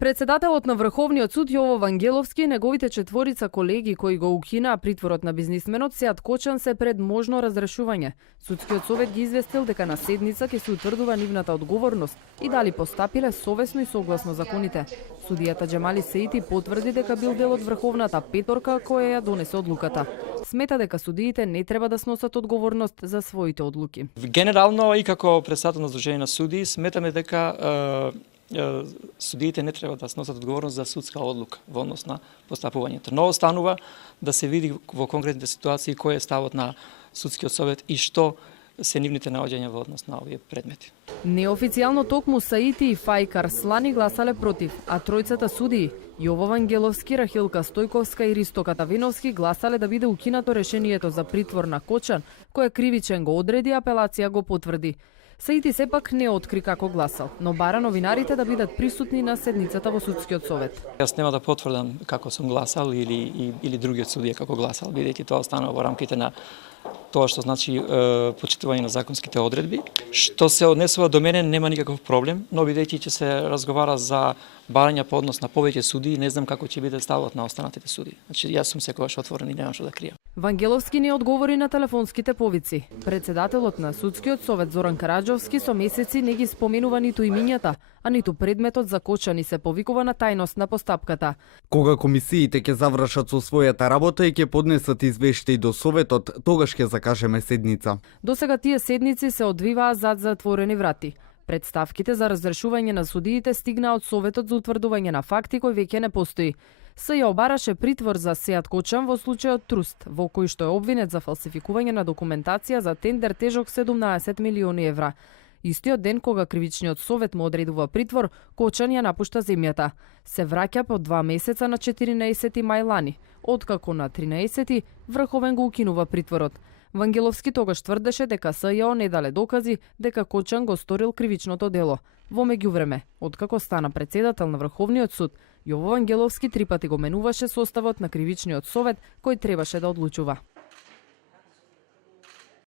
Председателот на Врховниот суд Јово Вангеловски и неговите четворица колеги кои го укинаа притворот на бизнисменот Сејат Кочан се пред можно разрешување. Судскиот совет ги известил дека на седница ќе се утврдува нивната одговорност и дали постапиле совесно и согласно законите. Судијата Џемали Сеити потврди дека бил дел од Врховната петорка која ја донесе одлуката. Смета дека судиите не треба да сносат одговорност за своите одлуки. Генерално и како председател на Сдружение на судии сметаме дека судиите не треба да сносат одговорност за судска одлука во однос на постапувањето. Но останува да се види во конкретните ситуации кој е ставот на судскиот совет и што се нивните наоѓања во однос на овие предмети. Неофицијално токму Саити и Фајк Арслани гласале против, а тројцата судии Јово Вангеловски, Рахилка Стојковска и Ристо Катавиновски гласале да биде укинато решението за притвор на Кочан, кој кривичен го одреди, апелација го потврди. Саити сепак не откри како гласал, но бара новинарите да бидат присутни на седницата во судскиот совет. Јас нема да потврдам како сум гласал или другиот судија како гласал, бидејќи тоа останува во рамките на тоа што значи почитување на законските одредби. Што се однесува до мене нема никаков проблем, но бидејќи ќе се разговара за барање по однос на повеќе судии, не знам како ќе биде ставот на останатите судии. Значи јас сум секогаш отворен и немам што да кријам. Вангеловски не одговори на телефонските повици. Председателот на судскиот совет Зоран Караџовски со месеци не ги споменува ниту имињата, а ниту предметот за Кочан и се повикува на тајност на постапката. Кога комисиите ќе завршат со својата работа и ќе поднесат извештаи до советот, тогаш ќе закажеме седница. Досега тие седници се одвиваа зад затворени врати. Представките за разрешување на судиите стигнаа од Советот за утврдување на факти кој веќе не постои. СЈ обараше притвор за Сејат Кочан во случајот Труст, во кој што е обвинет за фалсификување на документација за тендер тежок 17 милиони евра. Истиот ден кога кривичниот совет му одредува притвор, Кочан ја напушта земјата. Се враќа по 2 месеца на 14 мај лани, откако на 13 Врховен го укинува притворот. Вангеловски тогаш тврдеше дека СЈО не дале докази дека Кочан го сторил кривичното дело. Во меѓувреме, откако стана председател на Врховниот суд, Јово Вангеловски 3 пати го менуваше составот на кривичниот совет кој требаше да одлучува.